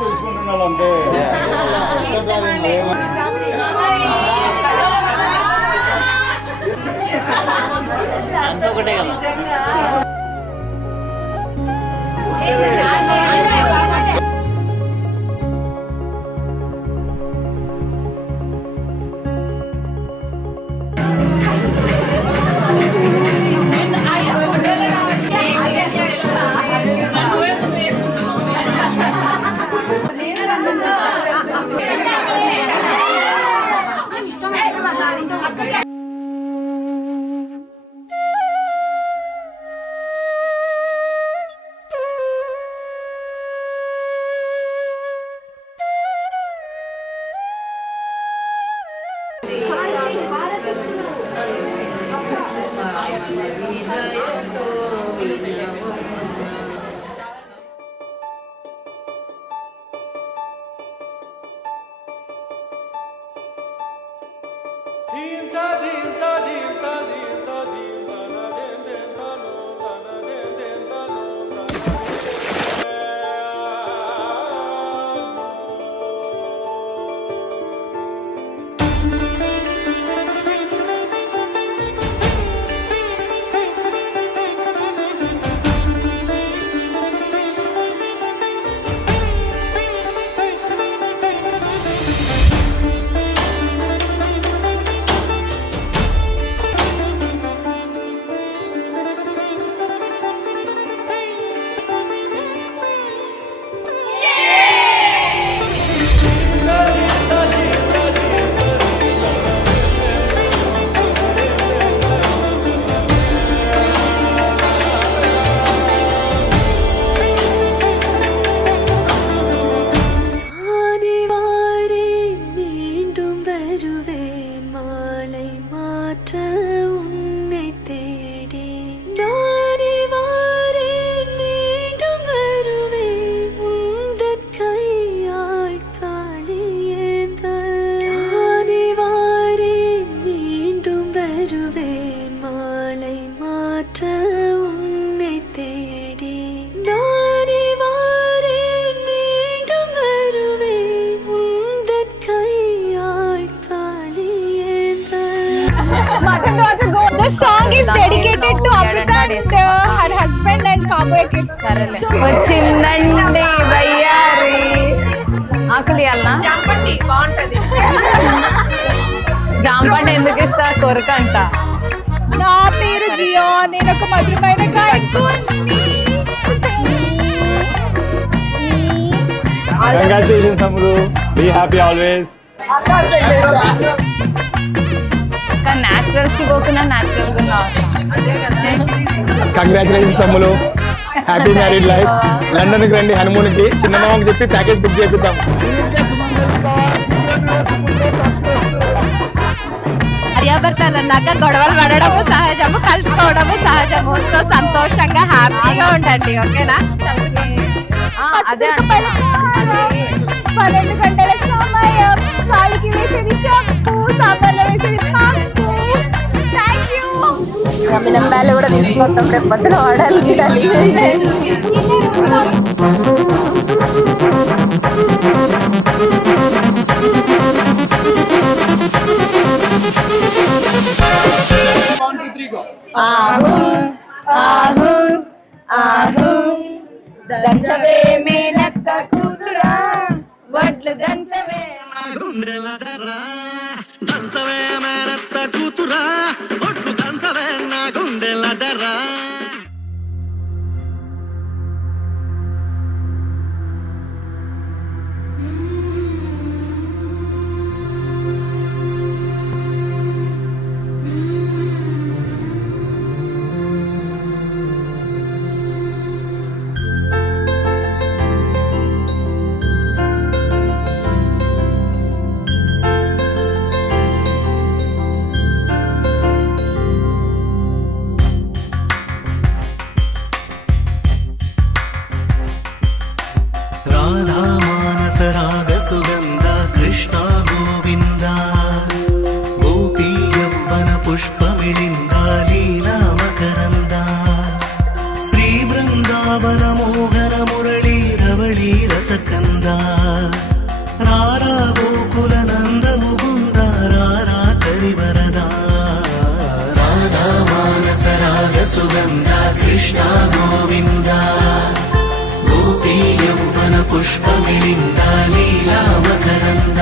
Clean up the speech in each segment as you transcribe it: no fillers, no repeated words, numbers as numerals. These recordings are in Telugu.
తెలుసుకుంటున్నాడు అంతే. ఒకటే కదా. This song is dedicated to Amrita and her husband and Kaboy kids. వచ్చిందండి వయ్యారి ఆకలి అన్న జాంపండి బాగుంటది. జాంపండి ఎందుకు ఇస్తా కొరకంట. నా పేరు జియో, నేను ఒక మధురమైన గాయకుడిని. Congratulations Amru, be happy always. Naturals కి పోకుండా న్యాచురల్ గా కంగ్రాచులేషన్స్ అమ్ములు, హ్యాపీ మ్యారీడ్ లైఫ్. లండన్ కి రండి హనీమూన్ కి, చిన్న మామకి చెప్పి ప్యాకేజ్ బుక్ చేపిద్దాం. భార్యాభర్తలు అన్నాక గొడవలు పడడము సహజము, కలుసుకోవడము సహజము. సో సంతోషంగా హ్యాపీగా ఉండండి, ఓకేనా? 12 గంటల సమయం, కాలికి వేసేది చెప్పు, సాంబార్లో వేసేది పప్పు. మినప్పాయలు కూడా తీసుకొస్తాం, రేపు పొద్దున వాడాలి. దంచవే మేనత్త కూతురా, వడ్లు దంచవే దంచవే మేనత్త కూతురా, వడ్లు దంచవే నా గుండెల దర్రా. పుష్పమిళిందా లీలా మకరందా శ్రీ బృందావన మోహన మురళీ రవళీ రసకందా రారా గోకుల నంద ముకుంద రారా కరివరదా రాధా మానస రాగ సుగంధ కృష్ణ గోవింద గోపీ యౌవన పుష్పమిళింద లీలా మకరంద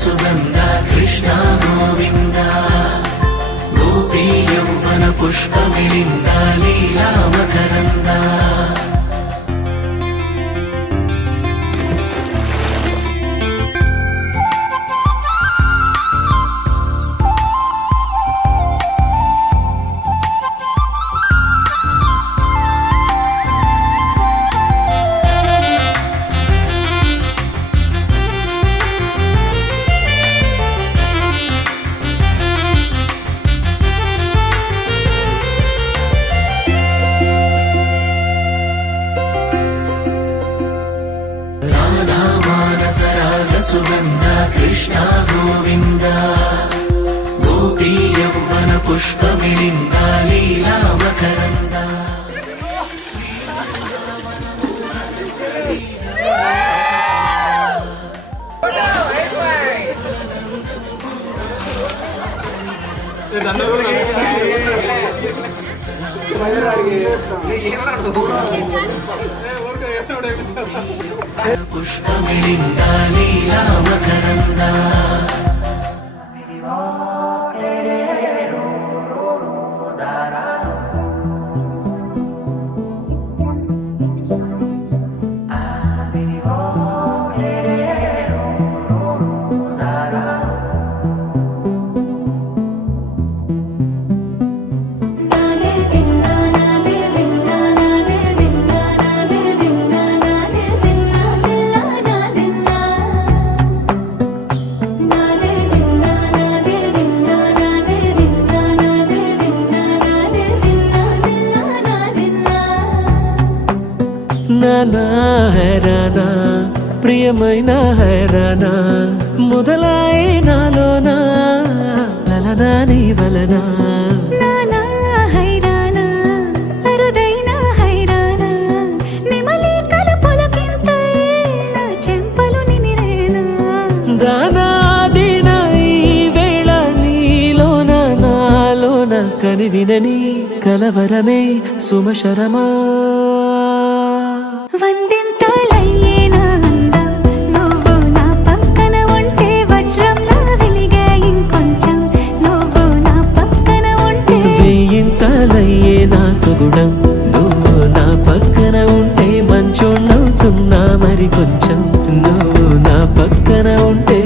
సుగంధ కృష్ణ గోవింద గోపీ యౌవన పుష్పమిళింద లీలా మకరంద సుగంధ కృష్ణ గోవింద గోపీ యౌవన పుష్పమిళింద లీలా మకరంద పుష్పమిళింద లీలా మకరంద నానా హైరానా ప్రియమైన హైరానా మొదలాయి నాలోనా లలనా నీ వలనా నానా హైరానా అరుదైన హైరానా నెమలి కలుపులకింతై నా చెంపలు నిమిరేనా దానాదిన ఈ వేళ నీలోన నాలోన కనివినని కలవరమే సుమశరమా వందింతలయ్యేనా అందం నువ్వు నా పక్కన ఉంటే వజ్రంలా వెలిగే ఇంకొంచెం నువ్వు నా పక్కన ఉంటే వెయ్యింతలయ్యే నా సుగుణం నువ్వు నా పక్కన ఉంటే మంచోళ్ళవుతున్నా మరి కొంచెం నువ్వు నా పక్కన ఉంటే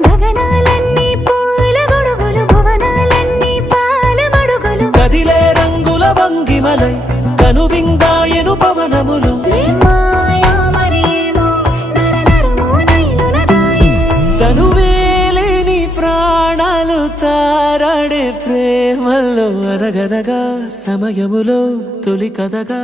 గగనాలన్నీ పూల గొడుగులు భువనాలన్నీ పాల మడుగులు కదిలే రంగుల వంగిమలై కనువిందాయను పవనములు మాయా మరేమో నరనరమో నైలునదాయే తనువేలేని ప్రాణాలు తారాడే ప్రేమల్లో అనగనగా సమయములో తొలి కథగా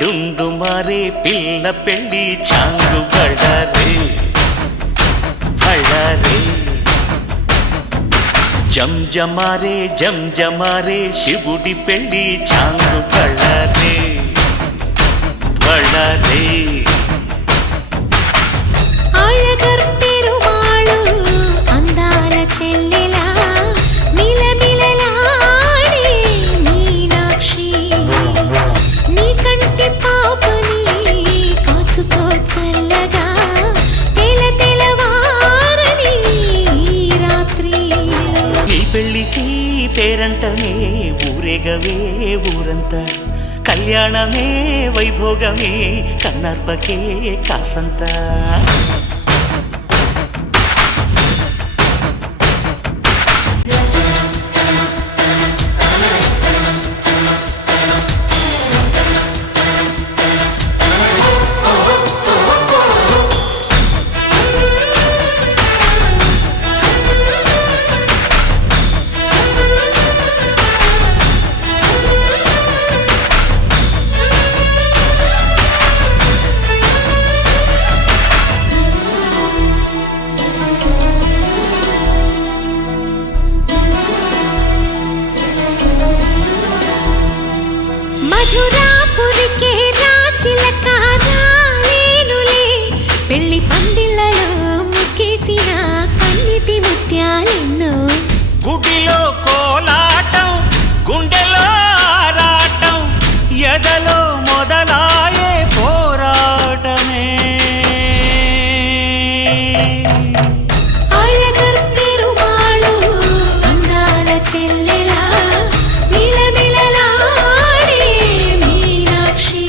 డుండు మారే పిల్ల పెళ్ళి చాంగు బళ్ళారే బళ్ళారే జంజమారే శివుడి పెళ్ళి చాంగు బళ్ళారే బళ్ళారే అழகర్ పెరుమాళు అందాల చెల్లెలా మిలమిలలాడే మీనాక్షి నీ కంటి పాపని కాచుకో చల్లగా తెలవారని రాత్రి నీ పెళ్ళికి పేరంటమే ఊరేగవే ఊరంతా కళ్యాణమే వైభోగమే కన్నార్పకే కాసంతా మధురాపురికే రాచిలక రాలేనులే పెళ్లి పందిళ్ళలో ముక్కేసిన కన్నిటి ముత్యాలెన్నో గుడిలో కోలాటం గుండెలో ఆరాటం ఎదలో మొదలాయే పోరాటమే అழగర్ పెరుమాళు అందాల చెల్లెలా మిలమిలలాడే మీనాక్షి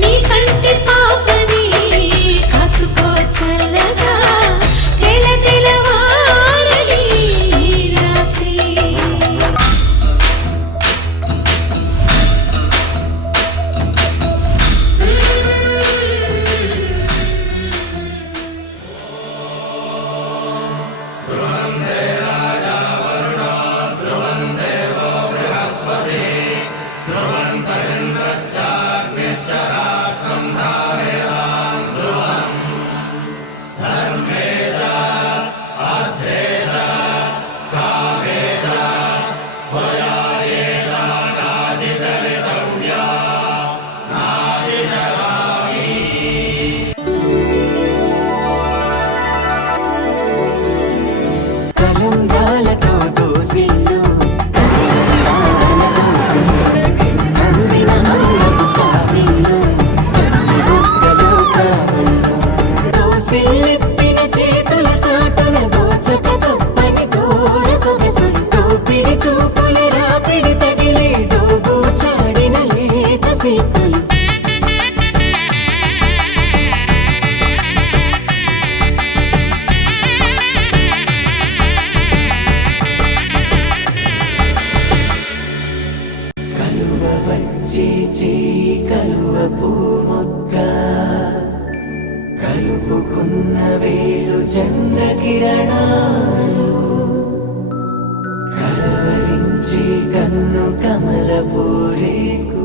నీ కంటి పాపని కాచుకో చల్లగా తెలవారని రాత్రి కలంబ్రాలతో దోసిల్లు అందిన అన్నపు కావిల్లు కన్ని బుక్కలు ప్రావళ్ళు దోసిల్లెత్తిన చేతుల చాటున దోచక తప్పని దూర సొగసు దోపిడి చూపుల రాపిడి తగిలే దోబూచాడిన లేత సేపులు చేయి కలువ పూమొక్క కలుపుకున్న వేలు చంద్రకిరణాలు కలవరించి కన్ను కమల పూరేకు